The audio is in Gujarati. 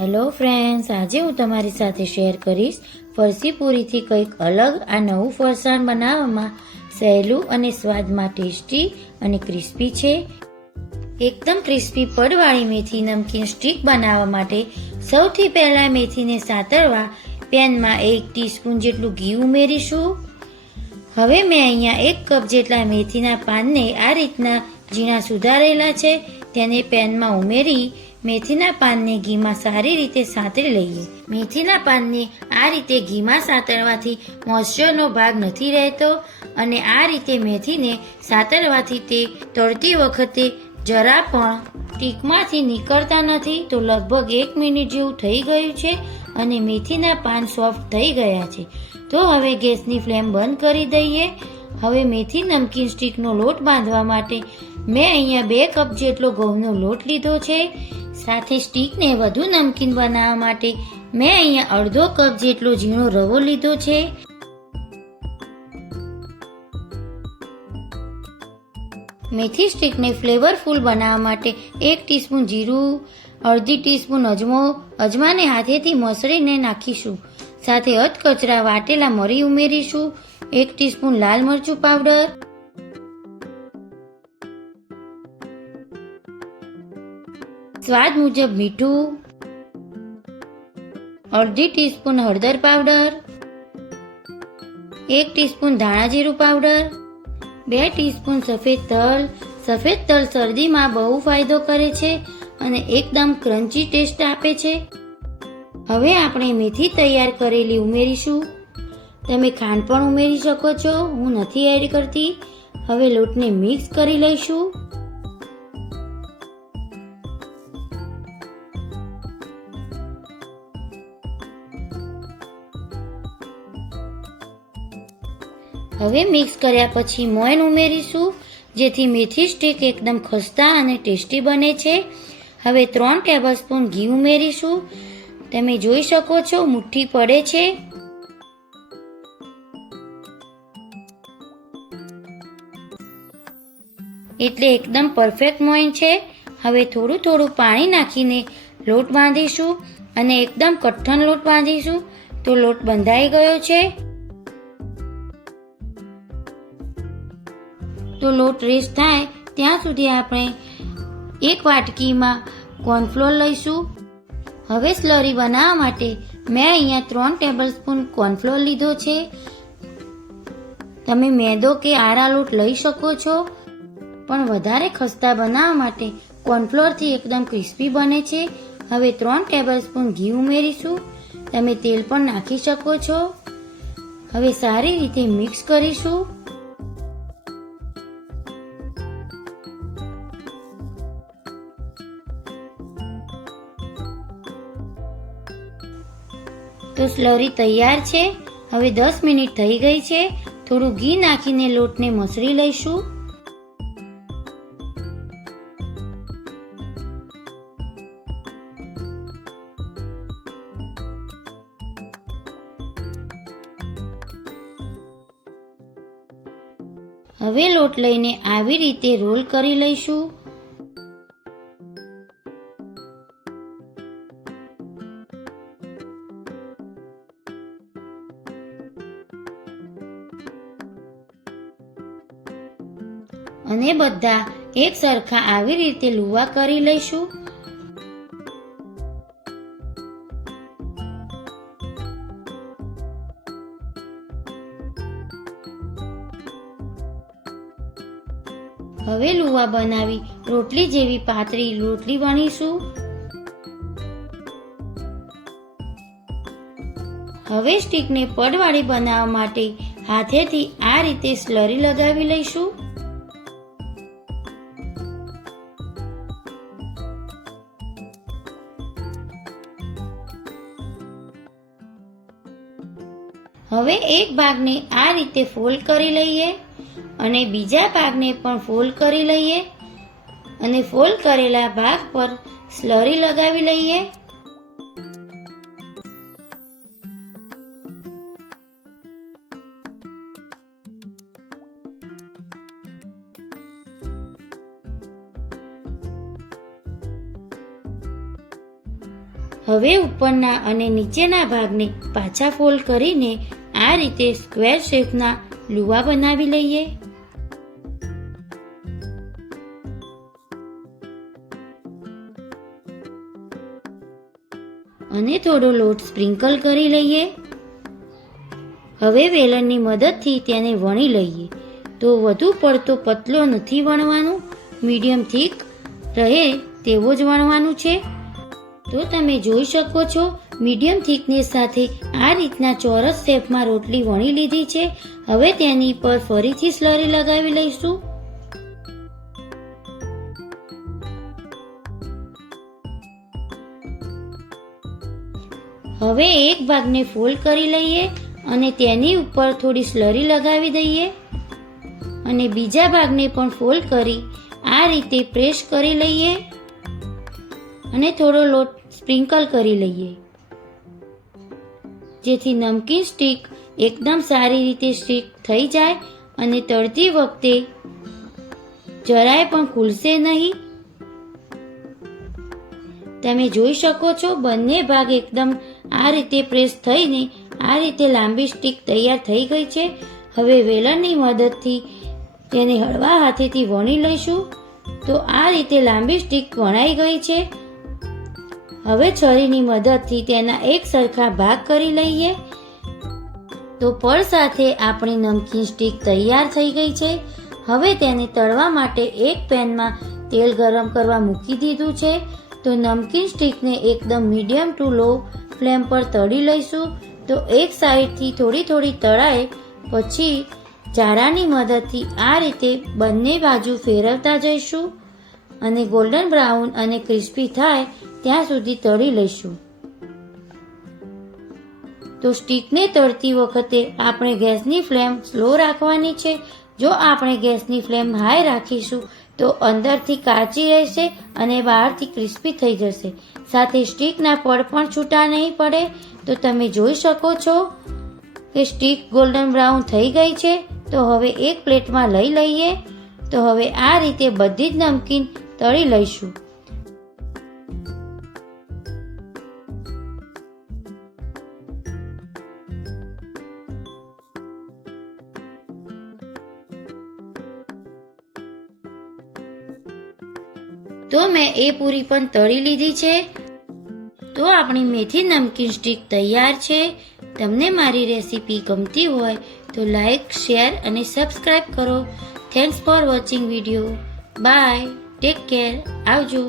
હેલો ફ્રેન્ડ્સ આજે હું તમારી સાથે શેર કરીશ ફરસી પૂરીથી કંઈક અલગ આ નવું ફરસાણ બનાવવામાં. સહેલું અને સ્વાદમાં ટેસ્ટી અને ક્રિસ્પી છે. એકદમ ક્રિસ્પી પડવાળી મેથી નમકીન સ્ટીક બનાવવા માટે સૌથી પહેલાં મેથીને સાતરવા પેનમાં એક ટીસ્પૂન જેટલું ઘી ઉમેરીશું. હવે મેં અહીંયા એક કપ જેટલા મેથીના પાનને આ રીતના ઝીણા સુધારેલા છે. તેને પેનમાં ઉમેરી મેથીના પાનને ઘીમાં સારી રીતે સાંતળી લઈએ. મેથીના પાનને આ રીતે ઘીમાં સાંતળવાથી મોઇશ્ચરનો ભાગ નથી રહેતો અને આ રીતે મેથીને સાંતળવાથી તે તળતી વખતે જરા પણ ટીકમાંથી નીકળતા નથી. તો લગભગ એક મિનિટ જેવું થઈ ગયું છે અને મેથીના પાન સોફ્ટ થઈ ગયા છે. તો હવે ગેસની ફ્લેમ બંધ કરી દઈએ. હવે મેથી નમકીન સ્ટીકનો લોટ બાંધવા માટે મેં અહીંયા બે કપ જેટલો ઘઉંનો લોટ લીધો છે. સાથે સ્ટીકને વધુ નમકીન બનાવવા માટે મેં અહીંયા અડધો કપ જેટલો ઝીણો રવો લીધો છે. મેથી સ્ટીકને ફ્લેવરફુલ બનાવવા માટે એક ટીસ્પૂન જીરું, અડધી ટીસ્પૂન અજમો, અજમાને હાથેથી મસળીને નાખીશું. સાથે અધકચરા વાટેલા મરી ઉમેરીશું. એક ટીસ્પૂન લાલ મરચું પાવડર સ્વાદ મુજબ મીઠું, અડધી ટીસ્પૂન હળદર પાવડર, એક ટીસ્પૂન ધાણા જીરું પાવડર, બે ટીસ્પૂન સફેદ તલ. સફેદ તલ શરદીમાં બહુ ફાયદો કરે છે અને એકદમ ક્રન્ચી ટેસ્ટ આપે છે. હવે આપણે મેથી તૈયાર કરેલી ઉમેરીશું. તમે ખાંડ પણ ઉમેરી શકો છો. હું નથી એડ કરતી. હવે લોટને મિક્સ કરી લઈશું. હવે મિક્સ કર્યા પછી મોયન ઉમેરીશું, જેથી મેથી સ્ટીક એકદમ ખસ્તા અને ટેસ્ટી બને છે. હવે ત્રણ ટેબલસ્પૂન ઘી ઉમેરીશું. તમે જોઈ શકો છો મુઠ્ઠી પડે છે. એટલે એકદમ પરફેક્ટ મોઈન છે. હવે થોડું થોડું પાણી નાખીને લોટ બાંધીશું અને એકદમ કઠણ લોટ બાંધીશું. તો લોટ બંધાઈ ગયો છે. તો લોટ રેસ્ટ થાય, ત્યાં સુધી આપણે એક વાટકીમાં કોર્નફ્લોર લઈશું. હવે સ્લરી બનાવવા માટે મેં અહીંયા ત્રણ ટેબલ સ્પૂન કોર્નફ્લોર લીધો છે. તમે મેદો કે આરા લોટ લઈ શકો છો, પણ વધારે ખસ્તા બનાવવા માટે કોર્નફ્લોરથી એકદમ ક્રિસ્પી બને છે. હવે ત્રણ ટેબલ સ્પૂન ઘી ઉમેરીશું. તમે તેલ પણ નાખી શકો છો. હવે સારી રીતે મિક્સ કરીશું. તો સ્લરી તૈયાર છે. હવે દસ મિનિટ થઈ ગઈ છે. થોડું ઘી નાખીને લોટને મસળી લઈશું. હવે લોટ લઈને આવી રીતે રોલ કરી લઈશું. અને બધા એક સરખા આવી રીતે લુવા કરી લઈશું. હવે લુવા બનાવી રોટલી જેવી પાતળી રોટલી વણીશું. હવે સ્ટીકને પડવાળી બનાવવા માટે હાથેથી આ રીતે સ્લરી લગાવી લઈશું. હવે એક ભાગને આ રીતે ફોલ્ડ કરી લઈએ અને બીજા ભાગને પણ ફોલ્ડ કરી લઈએ અને ફોલ્ડ કરેલા ભાગ પર સ્લરી લગાવી લઈએ. હવે ઉપરના અને નીચેના ભાગને પાછા ફોલ્ડ કરીને આ રીતે સ્ક્વેર શેપના લુવા બનાવી લઈએ. અને થોડો લોટ સ્પ્રિંકલ કરી લઈએ. હવે વેલણની મદદથી તેને વણી લઈએ. તો વધુ પડતો પતલો નથી વણવાનું, મીડિયમ થીક રહે તેવો જ વણવાનું છે. તો તમે જોઈ શકો છો, મીડિયમ થિકનેસ સાથે આ રીતના ચોરસ શેપમાં રોટલી વણી લીધી છે. હવે તેની પર ફરીથી સ્લરી લગાવી લઈશું. હવે એક ભાગને ફોલ્ડ કરી લઈએ અને તેની ઉપર થોડી સ્લરી લગાવી દઈએ. અને બીજા ભાગને પણ ફોલ્ડ કરી આ રીતે પ્રેસ કરી લઈએ. અને થોડો લોટ સ્પ્રિંકલ કરી લઈએ. જેથી નમકીન સ્ટીક એકદમ સારી રીતે સ્ટીક થઈ જાય અને તળતી વખતે જરાય પણ ખુલશે નહીં. તમે જોઈ શકો છો બંને ભાગ એકદમ આ રીતે પ્રેસ થઈને આ રીતે લાંબી સ્ટીક તૈયાર થઈ ગઈ છે. હવે વેલણની મદદથી તેને હળવા હાથેથી વણી લઈશું. તો આ રીતે લાંબી સ્ટીક વણાઈ ગઈ છે. હવે છરીની મદદથી તેના એક સરખા ભાગ કરી લઈએ. તો પળ સાથે આપણી નમકીન સ્ટીક તૈયાર થઈ ગઈ છે. હવે તેને તળવા માટે એક પેનમાં તેલ ગરમ કરવા મૂકી દીધું છે. તો નમકીન સ્ટીકને એકદમ મીડિયમ ટુ લો ફ્લેમ પર તળી લઈશું. તો એક સાઈડથી થોડી થોડી તળાય, પછી ચારાની મદદથી આ રીતે બંને બાજુ ફેરવતા જઈશું. અને ગોલ્ડન બ્રાઉન અને ક્રિસ્પી થાય, ત્યાં સુધી તળી લઈશું. તો સ્ટીકને તળતી વખતે આપણે ગેસની ફ્લેમ સ્લો રાખવાની છે. જો આપણે ગેસની ફ્લેમ હાઈ રાખીશું, તો અંદરથી કાચી રહેશે અને બહારથી ક્રિસ્પી થઈ જશે. સાથે સ્ટીકના પડ પણ છૂટા નહીં પડે. તો તમે જોઈ શકો છો કે સ્ટીક ગોલ્ડન બ્રાઉન થઈ ગઈ છે. તો હવે એક પ્લેટમાં લઈ લઈએ. તો હવે આ રીતે બધી જ નમકીન તળી લઈશું. તો મેં એ પૂરી પણ તળી લીધી છે. તો આપણી મેથી નમકીન સ્ટીક તૈયાર છે. તમને મારી રેસીપી ગમતી હોય તો લાઈક, શેર અને સબસ્ક્રાઈબ કરો. Thanks for watching video bye take care આવજો